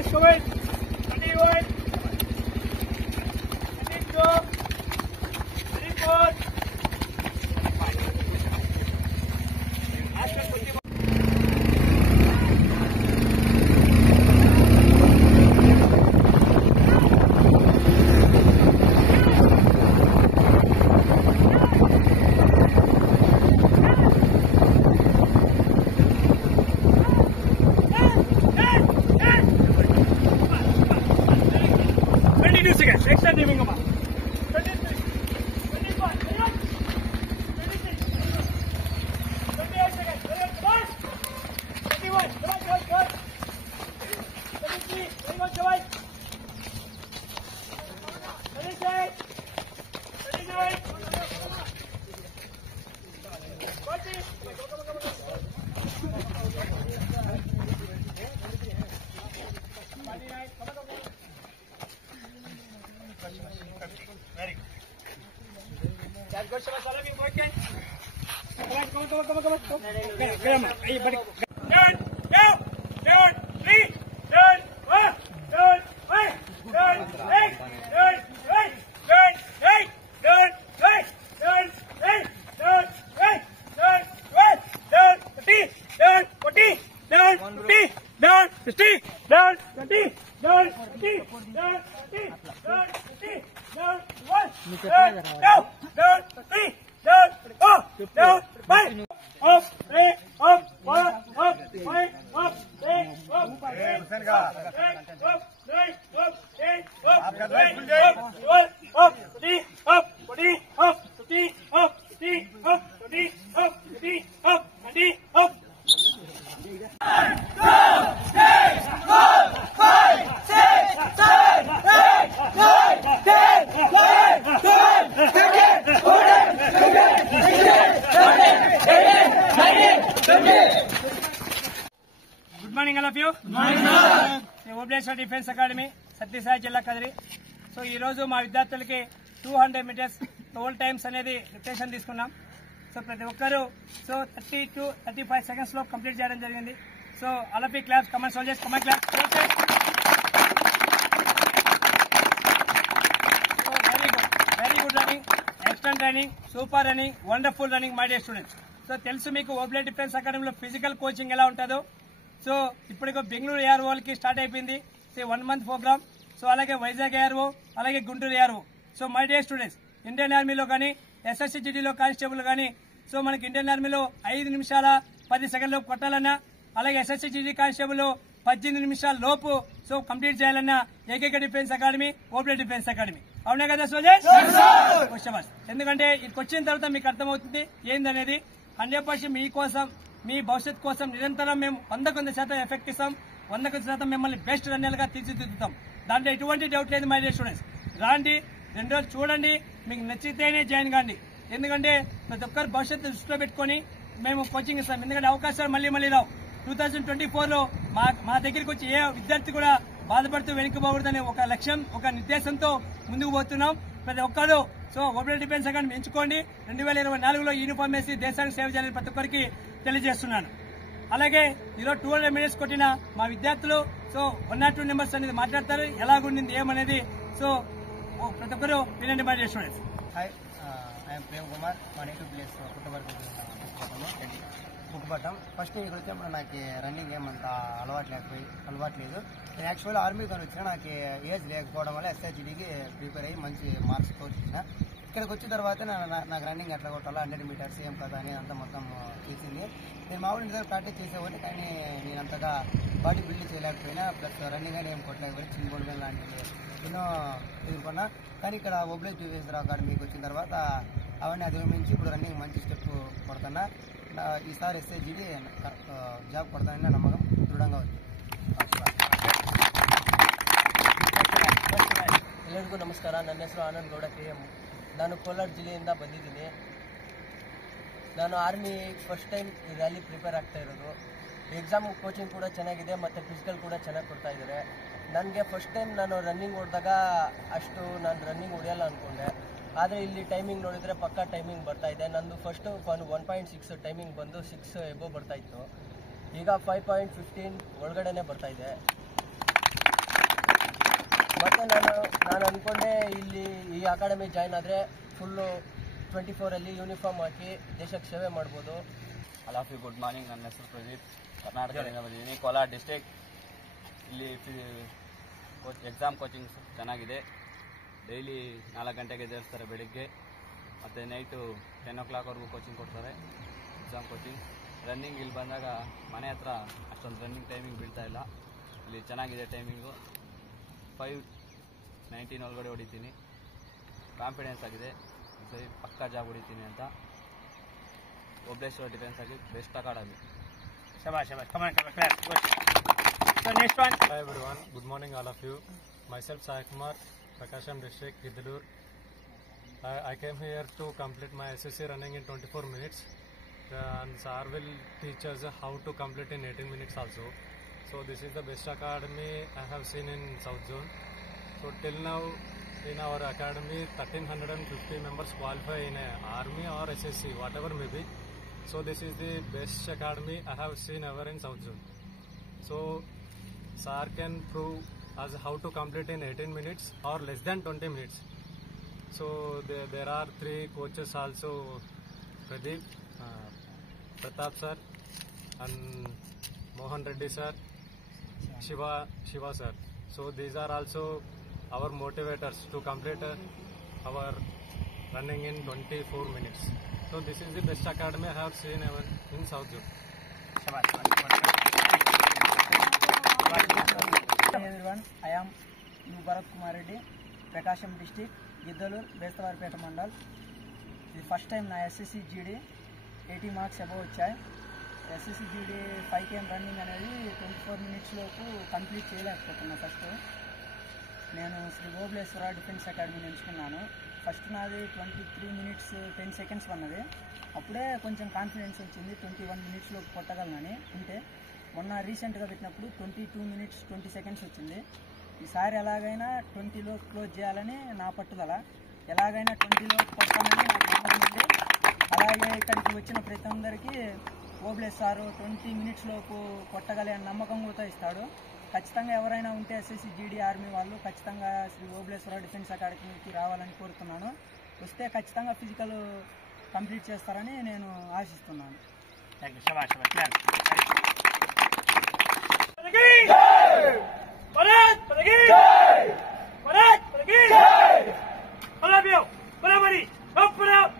Good morning, all of you. Good morning, sir. Oblast Defense Academy, Satyasai Jilla Kadri. So, ee roju ma vidyarthulaki 200 meters toll times anedi repetition తీసుకున్నాం. So, ప్రతి ఒక్కరు 30 to 35 seconds లో complete చేయడం జరిగింది. So, all of you claps, come on soldiers, come on clap. So, very good running, excellent running, super running, wonderful running, my dear students. So, తెలుసు మీకు oblate defence అకాడమీలో physical coaching ఎలా ఉంటుందో. So ఇప్పుడు Bengaluru ఏఆర్ఓకి start అయిపోయింది. 1 month programme. So అలాగే Vizag ARO, అలాగే Guntur ARO. So my dear students, Indian ఆర్మీలో కానీ ఎస్ఎస్సిజిడిలో కానిస్టేబుల్ కానీ సో మనకి ఇండియన్ ఆర్మీలో 5 నిమిషాల 10 సెకండ్లు కొట్టాలన్నా, అలాగే ఎస్ఎస్సిజిడి కానిస్టేబుల్ 18 నిమిషాల లోపు సో కంప్లీట్ చేయాలన్నా ఏకైక defence academy oblate defence academy. అవునా కదా సోల్జర్స్? ఎందుకంటే ఇక్కడికి వచ్చిన తర్వాత మీకు అర్థమవుతుంది ఏందనేది. 100% మీకోసం, మీ భవిష్యత్ కోసం నిరంతరం మేము 100% ఎఫెక్ట్ ఇస్తాం. 100% మిమ్మల్ని బెస్ట్ రన్నర్లుగా తీర్చిదిద్దుతాం. దాంట్లో ఎటువంటి డౌట్ లేదు మై డియర్ స్టూడెంట్స్. రాండి, 2 రోజులు చూడండి, మీకు నచ్చితేనే జాయిన్ కాండి. ఎందుకంటే ప్రతి ఒక్కరు భవిష్యత్తు దృష్టిలో పెట్టుకుని మేము కోచింగ్ ఇస్తాం. ఎందుకంటే అవకాశాలు మళ్ళీ రావు. 2024లో మా దగ్గరికి వచ్చి ఏ విద్యార్థి కూడా బాధపడుతూ వెనుకబోకూడదనే ఒక లక్ష్యం, ఒక నిర్దేశంతో ముందుకు పోతున్నాం. ప్రతి ఒక్కరు సో ఓబ్లేట్ డిఫెన్స్ అకాడమీ ఎంచుకోండి. 2024లో యూనిఫామ్ వేసి దేశానికి సేవ చేయాలని ప్రతి ఒక్కరికి తెలియజేస్తున్నాను. అలాగే ఈరోజు 200 minutes కొట్టిన మా విద్యార్థులు సో 1 or 2 numbers అనేది మాట్లాడతారు, ఎలాగుండింది ఏమనేది. సో ప్రతి ఒక్కరు వినండి my dear students. Hi, I'm Prem Kumar. మా నేటివ్ ప్లేస్ కుక్కపట్నం. ఫస్ట్ ఇక్కడ వచ్చినప్పుడు నాకు రన్నింగ్ ఏమంత అలవాటు లేదు. నేను యాక్చువల్గా ఆర్మీ కానీ వచ్చినా నాకు ఏజ్ లేకపోవడం వల్ల ఎస్ఐజిడికి ప్రిపేర్ అయ్యి మంచి మార్క్స్ స్కోర్ చేసిన. ఇక్కడికి వచ్చిన తర్వాత నాకు రన్నింగ్ ఎట్లా కొట్టాలో 100 meters ఏం కదా అని అంతా మొత్తం తెలిసింది. నేను మామూలు ఇంటి దగ్గర ప్రాక్టీస్ చేసేవాడిని, కానీ నేను అంతగా బాడీ బిల్డ్ చేయలేకపోయినా, ప్లస్ రన్నింగ్ అని ఏం కొట్టలేకపోయినా, చిన్న బోల్డ్ లాంటివి ఎన్నో ఎదుర్కొన్నా. కానీ ఇక్కడ ఓబ్లేట్ డిఫెన్స్ అకాడమీకి వచ్చిన తర్వాత అవన్నీ అధిగమించి ఇప్పుడు రన్నింగ్ మంచి స్టెప్ కొడుతున్నా. ఈసారి ఎస్ఐజిడి జాబ్ కొడతానని నమ్మకం దృఢంగా ఉంది. ಎಲ್ಲರಿಗೂ ನಮಸ್ಕಾರ. ನನ್ನ ಹೆಸರು ಆನಂದ್ ಗೌಡ KM. ನಾನು ಕೋಲಾರ ಜಿಲ್ಲೆಯಿಂದ ಬಂದಿದ್ದೀನಿ. ನಾನು ಆರ್ಮಿ ಫಸ್ಟ್ ಟೈಮ್ ಈ ರ್ಯಾಲಿ ಪ್ರಿಪೇರ್ ಆಗ್ತಾ ಇರೋದು. ಎಕ್ಸಾಮ್ ಕೋಚಿಂಗ್ ಕೂಡ ಚೆನ್ನಾಗಿದೆ ಮತ್ತು ಫಿಸಿಕಲ್ ಕೂಡ ಚೆನ್ನಾಗಿ ಕೊಡ್ತಾ ಇದ್ದಾರೆ. ನನಗೆ ಫಸ್ಟ್ ಟೈಮ್ ನಾನು ರನ್ನಿಂಗ್ ಹೊಡೆದಾಗ ಅಷ್ಟು ನಾನು ರನ್ನಿಂಗ್ ಹೊಡೆಯಲ್ಲ ಅಂದ್ಕೊಂಡೆ. ಆದರೆ ಇಲ್ಲಿ ಟೈಮಿಂಗ್ ನೋಡಿದರೆ ಪಕ್ಕಾ ಟೈಮಿಂಗ್ ಬರ್ತಾಯಿದೆ. ನಂದು ಫಸ್ಟು 1.6 ಟೈಮಿಂಗ್ ಬಂದು 6 ಎಬೋ ಬರ್ತಾಯಿತ್ತು. ಈಗ 5.15 ಒಳಗಡೆನೇ ಬರ್ತಾಯಿದೆ. ಮತ್ತು ನಾನು ಅಂದ್ಕೊಂಡೆ ಇಲ್ಲಿ ಈ ಅಕಾಡೆಮಿ ಜಾಯ್ನ್ ಆದರೆ ಫುಲ್ಲು 24 ಅಲ್ಲಿ ಯೂನಿಫಾರ್ಮ್ ಹಾಕಿ ದೇಶಕ್ಕೆ ಸೇವೆ ಮಾಡ್ಬೋದು. All of you good morning. ನನ್ನ ಹೆಸರು ಪ್ರದೀಪ್, ಕರ್ನಾಟಕದಿಂದ ಬಂದಿದ್ದೀನಿ, ಕೋಲಾರ ಡಿಸ್ಟ್ರಿಕ್ಟ್. ಇಲ್ಲಿ ಎಕ್ಸಾಮ್ ಕೋಚಿಂಗ್ ಚೆನ್ನಾಗಿದೆ. ಡೈಲಿ 4 ಗಂಟೆಗೆ ಎದ್ದೇಳಿಸ್ತಾರೆ ಬೆಳಿಗ್ಗೆ, ಮತ್ತು ನೈಟು 10 o'clockವರೆಗೂ ಕೋಚಿಂಗ್ ಕೊಡ್ತಾರೆ, ಎಕ್ಸಾಮ್ ಕೋಚಿಂಗ್. ರನ್ನಿಂಗ್ ಇಲ್ಲಿ ಬಂದಾಗ ಮನೆ ಹತ್ರ ಅಷ್ಟೊಂದು ರನ್ನಿಂಗ್ ಟೈಮಿಂಗ್ ಬೀಳ್ತಾ ಇಲ್ಲ. ಇಲ್ಲಿ ಚೆನ್ನಾಗಿದೆ ಟೈಮಿಂಗು. 5:19 ಒಳಗಡೆ ಹೊಡಿತೀನಿ. ಕಾನ್ಫಿಡೆನ್ಸ್ ಆಗಿದೆ, ಸರಿ ಪಕ್ಕಾ ಜಾಬ್ ಹೊಡಿತೀನಿ ಅಂತ. ಒಬ್ಲೇಶ್ವರ ಡಿಫೆನ್ಸ್ ಆಗಿ best academy. Shabash. Come on, class. Good. So next one. Hi everyone, good morning all of you. Myself Sai Kumar, Prakasham district, Gidalur. I came here to complete my SSC running in 24 minutes. And sir will teach us how to complete in 18 minutes also. So this is the best academy I have seen in South Zone. So till now in our academy 1350 members qualify in army or SSC, whatever may be. So this is the best academy I have seen ever in South Zone. So sir can prove us how to complete in 18 minutes or less than 20 minutes. So there are 3 coaches also, Pradeep, Pratap sir and Mohan Reddy sir, Shiva sir. So these are also our motivators to complete our running in 24 minutes. So this is the best academy I have seen ever in South Zone. Shabash. Hi everyone, I am Bharat Kumar Reddy, Prakasham district, Gidalur, Bestavarpeta mandal. This first time na SSC GD 80 marks above వచ్చాయి. SSC GD 5 km running అనేది 24 minutes లోపు complete చేయలేకపోతున్నా. First నేను Shri Obleshwara defence అకాడమీని ఎంచుకున్నాను. First నాది 23 minutes 10 seconds ఉన్నది. అప్పుడే కొంచెం confidence వచ్చింది 21 minutes లోపు కొట్టగలనని. ఉంటే మొన్న రీసెంట్గా పెట్టినప్పుడు 22 minutes 20 seconds వచ్చింది. ఈసారి ఎలాగైనా 20లో క్లోజ్ చేయాలని నా పట్టుదల. ఎలాగైనా 20లో కొట్టాలని నాకు నమ్మకం ఉంది. అలాగే ఇక్కడికి వచ్చిన ప్రతి ఒక్కరికి ఓబ్లేశ్వర 20 minutes లోపు కొట్టగలే నమ్మకం కూడా ఇస్తాడు. ఖచ్చితంగా ఎవరైనా ఉంటే SSC GD ఆర్మీ వాళ్ళు ఖచ్చితంగా శ్రీ ఓబ్లేశ్వర డిఫెన్స్ అకాడమీకి రావాలని కోరుతున్నాను. వస్తే ఖచ్చితంగా ఫిజికల్ కంప్లీట్ చేస్తారని నేను ఆశిస్తున్నాను. Thank you. Shabash. All of you, put up, buddy. Up.